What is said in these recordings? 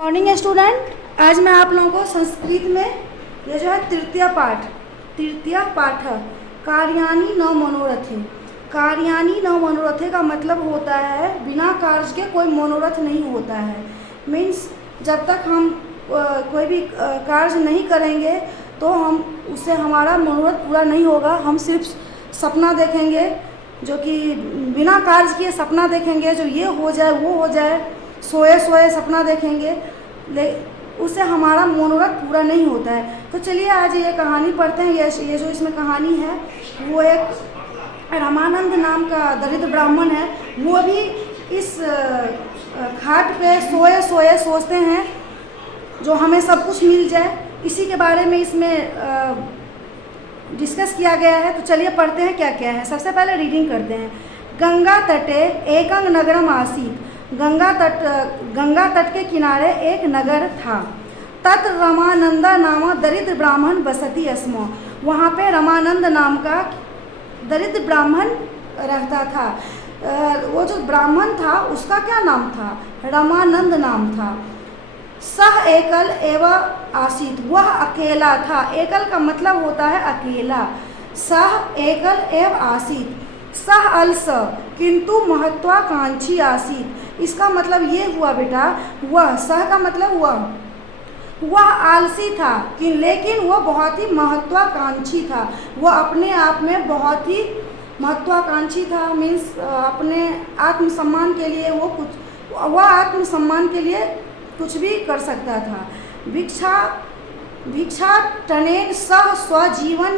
Morning student, आज मैं आप लोगों को संस्कृत में ये जो है तृतीय पाठ है कार्याणि न मनोरथे। कार्याणि न मनोरथे का मतलब होता है बिना कार्य के कोई मनोरथ नहीं होता है। मीन्स जब तक हम कोई भी कार्य नहीं करेंगे तो हम उससे हमारा मनोरथ पूरा नहीं होगा। हम सिर्फ सपना देखेंगे, जो कि बिना कार्य किए सपना देखेंगे, जो ये हो जाए वो हो जाए, सोए सोए सपना देखेंगे, उससे हमारा मनोरथ पूरा नहीं होता है। तो चलिए आज ये कहानी पढ़ते हैं। ये जो इसमें कहानी है वो एक रामानंद नाम का दरिद्र ब्राह्मण है। वो भी इस घाट पे सोए सोए सोचते हैं जो हमें सब कुछ मिल जाए। इसी के बारे में इसमें डिस्कस किया गया है। तो चलिए पढ़ते हैं क्या क्या है। सबसे पहले रीडिंग करते हैं। गंगा तटे एकं नगरम आसीत्। गंगा तट के किनारे एक नगर था। तत् रमानंदा नाम दरिद्र ब्राह्मण बसती स्म। वहाँ पे रमानंद नाम का दरिद्र ब्राह्मण रहता था। वो जो ब्राह्मण था उसका क्या नाम था? रमानंद नाम था। सह एकल एवं आसीत, वह अकेला था। एकल का मतलब होता है अकेला। सह एकल एवं आसीत। सह अलस किंतु महत्वाकांक्षी आसीत। इसका मतलब ये हुआ बेटा, वह सह का मतलब वह आलसी था कि लेकिन वह बहुत ही महत्वाकांक्षी था। वह अपने आप में बहुत ही महत्वाकांक्षी था। मीन्स अपने आत्मसम्मान के लिए वह आत्मसम्मान के लिए कुछ भी कर सकता था। भिक्षा टनेन सह स्वजीवन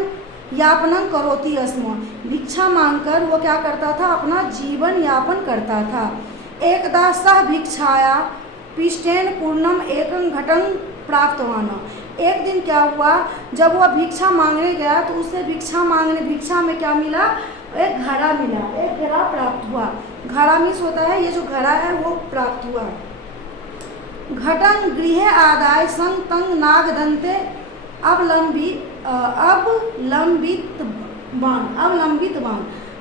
यापन करोति स्म। भिक्षा मांगकर वो क्या करता था? अपना जीवन यापन करता था। एकदा सह भिक्षाया पिष्टेन पूर्णम एकं घटं प्राप्तवान। एक दिन क्या हुआ, जब वह भिक्षा मांगने गया तो उसे भिक्षा में क्या मिला? एक घड़ा मिला, एक घड़ा प्राप्त हुआ। घड़ा मीन्स होता है ये जो घड़ा है वो प्राप्त हुआ। घटं गृहे आदाय संग तंग नागदंते अवलंबित बाण।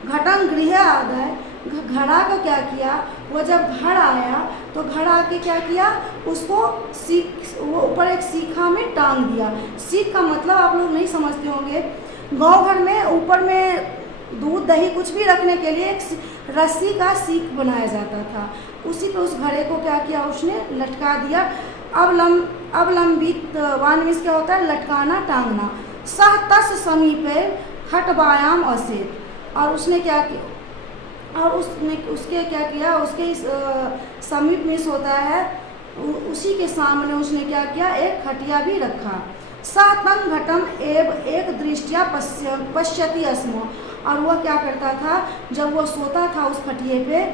घटं गृहे आदाय, घड़ा को क्या किया? वो जब घर आया तो घर आके क्या किया? उसको वो ऊपर एक सीखा में टांग दिया। सीख का मतलब आप लोग नहीं समझते होंगे। गांव घर में ऊपर में दूध दही कुछ भी रखने के लिए एक रस्सी का सीख बनाया जाता था। उसी पे उस घड़े को क्या किया? उसने लटका दिया। अवलंबित वान मीन्स क्या होता है? लटकाना, टांगना। सह तस समीपे खटवायाम असेत। और उसने क्या किया? और उसके क्या किया? उसके समीप मीन्स होता है उसी के सामने उसने क्या किया? एक खटिया भी रखा। सह तंग घटम एव एक दृष्टिया पश्यति स्म। और वह क्या करता था? जब वह सोता था उस खटिए पे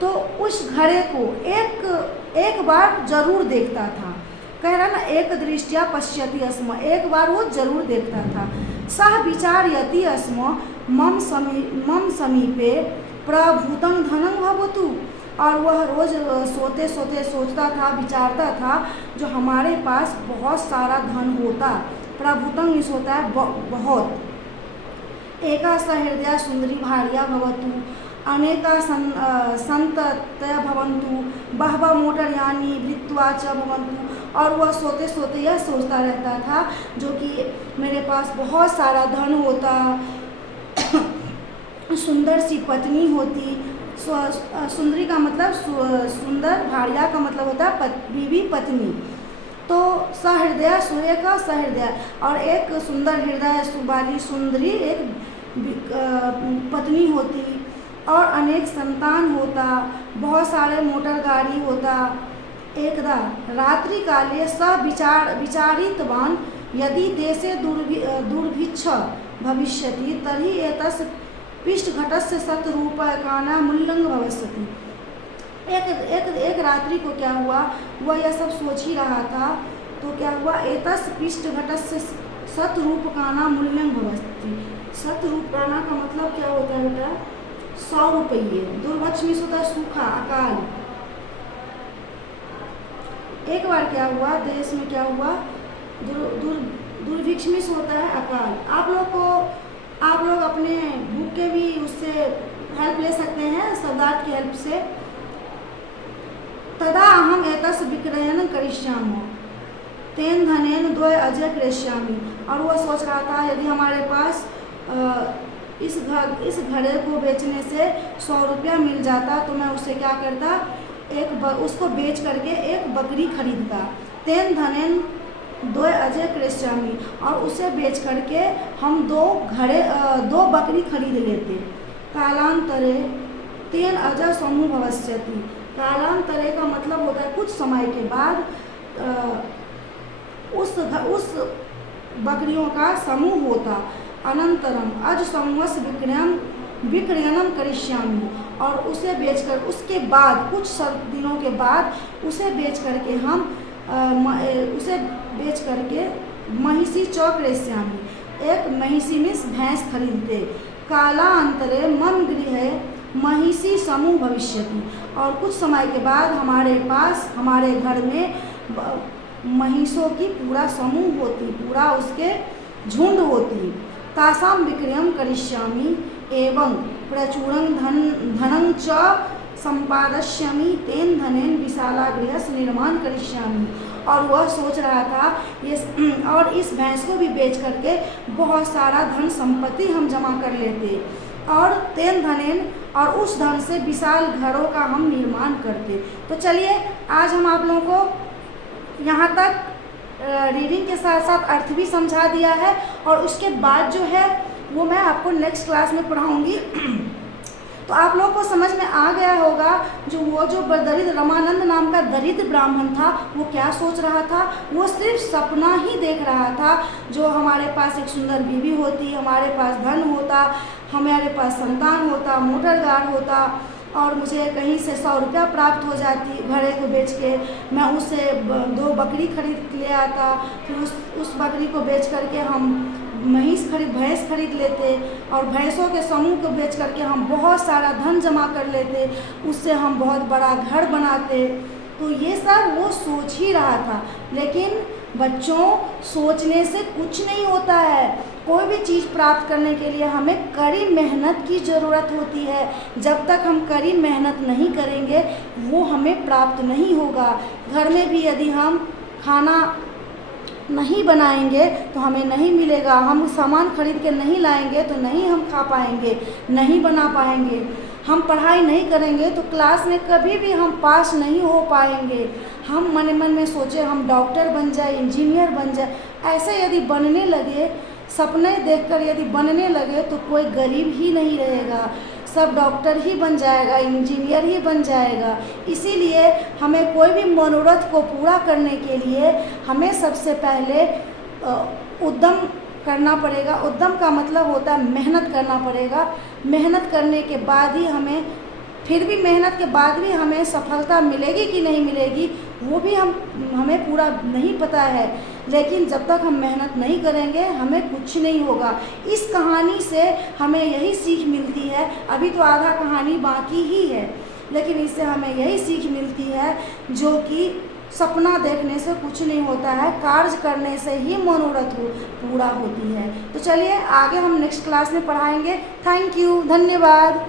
तो उस घड़े को एक बार जरूर देखता था। कह रहा ना, एक दृष्टिया पश्यति स्म, एक बार वो जरूर देखता था। सह विचारयति स्म मम समीपे प्रभूतं धनं भवतु। और वह रोज सोते सोते सोचता था, विचारता था जो हमारे पास बहुत सारा धन होता। प्रभूतं मीन्स होता है बहुत। एका सहृदया सुंदरी भार्या भवतु, अनेका संततया भवन्तु, बहवः मोटरयानी वृत्वा च भवन्तु। और वह सोते सोते यह सोचता रहता था जो कि मेरे पास बहुत सारा धन होता, सुंदर सी पत्नी होती। सुंदरी का मतलब सुंदर, भार्या का मतलब होता है बीवी, पत्नी। तो सहृदया, सूर्य का सहृदय, और एक सुंदर हृदय वाली सुंदरी एक पत्नी होती, और अनेक संतान होता, बहुत सारे मोटर गाड़ी होता। एकदा रात्रि काले स विचारितवान यदि देशे दुर्भिक्ष भविष्यति तर्हि एतस्य पिष्टघटस्य शतरूप्यकाणां मूल्यं भविष्यति। एक रात्रि को क्या हुआ? वह यह सब सोच ही रहा था तो क्या हुआ? एतस्य पिष्टघटस्य शतरूप्यकाणां मूल्यं भविष्यति। शतरूप्यकाणा का मतलब क्या होता है बेटा? 100 रुपये। दुर्भिक्ष मीन्स होता है सूखा, अकाल। एक बार क्या हुआ? देश में क्या हुआ? दुर्भिक्ष मीन्स होता है अकाल। आप लोग अपने बुक के भी उससे हेल्प ले सकते हैं, शब्दार्थ की हेल्प से। तदा अहम एतस्य विक्रयण करिष्यामि। तेन धनेन द्वय अजय क्रेष्यामि। और वह सोच रहा था यदि हमारे पास इस घड़े को बेचने से 100 रुपया मिल जाता तो मैं उसे क्या करता, उसको बेच करके एक बकरी खरीदता। तेन धनेन द्वय अजय क्रेष्यामि, और उसे बेच करके हम 2 बकरी खरीद लेते। कालांतरे तेन अजय समूह भविष्यति। कालांतरे का मतलब होता है कुछ समय के बाद उस बकरियों का समूह होता। अनंतरम अज समूहस विक्रयणम करिष्यामि, और उसे बेचकर उसके बाद कुछ दिनों के बाद उसे बेच करके महिषी च क्रेष्यामि, एक महिषी में भैंस खरीदते। कालांतरे मम गृहे महिषी समूह भविष्यति, और कुछ समय के बाद हमारे घर में महिषों की पूरा समूह होती, पूरा उसके झुंड होती। तासाम विक्रयम करिष्यामि एवं प्रचुरं धनं च संपादयिष्यामि, तेन धनेन विशाला गृहस्य निर्माण करिष्यामि। और वह सोच रहा था और इस भैंस को भी बेच करके बहुत सारा धन संपत्ति हम जमा कर लेते, और तेन धनेन, और उस धन से विशाल घरों का हम निर्माण करते। तो चलिए आज हम आप लोगों को यहाँ तक रीडिंग के साथ साथ अर्थ भी समझा दिया है, और उसके बाद जो है वो मैं आपको नेक्स्ट क्लास में पढ़ाऊँगी। तो आप लोग को समझ में आ गया होगा जो दरिद्र रमानंद नाम का दरिद्र ब्राह्मण था वो क्या सोच रहा था। वो सिर्फ सपना ही देख रहा था, जो हमारे पास एक सुंदर बीवी होती, हमारे पास धन होता, हमारे पास संतान होता, मोटर कार होता, और मुझे कहीं से 100 रुपया प्राप्त हो जाती, घड़े को बेच के मैं उससे 2 बकरी खरीद ले आता, फिर उस बकरी को बेच करके हम भैंस खरीद लेते, और भैंसों के समूह को बेच करके हम बहुत सारा धन जमा कर लेते, उससे हम बहुत बड़ा घर बनाते। तो ये सब वो सोच ही रहा था। लेकिन बच्चों, सोचने से कुछ नहीं होता है। कोई भी चीज़ प्राप्त करने के लिए हमें कड़ी मेहनत की ज़रूरत होती है। जब तक हम कड़ी मेहनत नहीं करेंगे वो हमें प्राप्त नहीं होगा। घर में भी यदि हम खाना नहीं बनाएंगे तो हमें नहीं मिलेगा, हम सामान खरीद के नहीं लाएंगे तो नहीं हम खा पाएंगे, नहीं बना पाएंगे। हम पढ़ाई नहीं करेंगे तो क्लास में कभी भी हम पास नहीं हो पाएंगे। हम मन में सोचे हम डॉक्टर बन जाए, इंजीनियर बन जाए, ऐसे यदि बनने लगे, सपने देखकर यदि बनने लगे तो कोई गरीब ही नहीं रहेगा, सब डॉक्टर ही बन जाएगा, इंजीनियर ही बन जाएगा। इसीलिए हमें कोई भी मनोरथ को पूरा करने के लिए हमें सबसे पहले उद्यम करना पड़ेगा। उद्यम का मतलब होता है मेहनत करना पड़ेगा। मेहनत करने के बाद ही मेहनत के बाद भी हमें सफलता मिलेगी कि नहीं मिलेगी वो भी हमें पूरा नहीं पता है। लेकिन जब तक हम मेहनत नहीं करेंगे हमें कुछ नहीं होगा। इस कहानी से हमें यही सीख मिलती है, अभी तो आधा कहानी बाकी ही है, लेकिन इससे हमें यही सीख मिलती है जो कि सपना देखने से कुछ नहीं होता है, कार्य करने से ही मनोरथ पूरा होती है। तो चलिए आगे हम नेक्स्ट क्लास में पढ़ाएंगे। थैंक यू, धन्यवाद।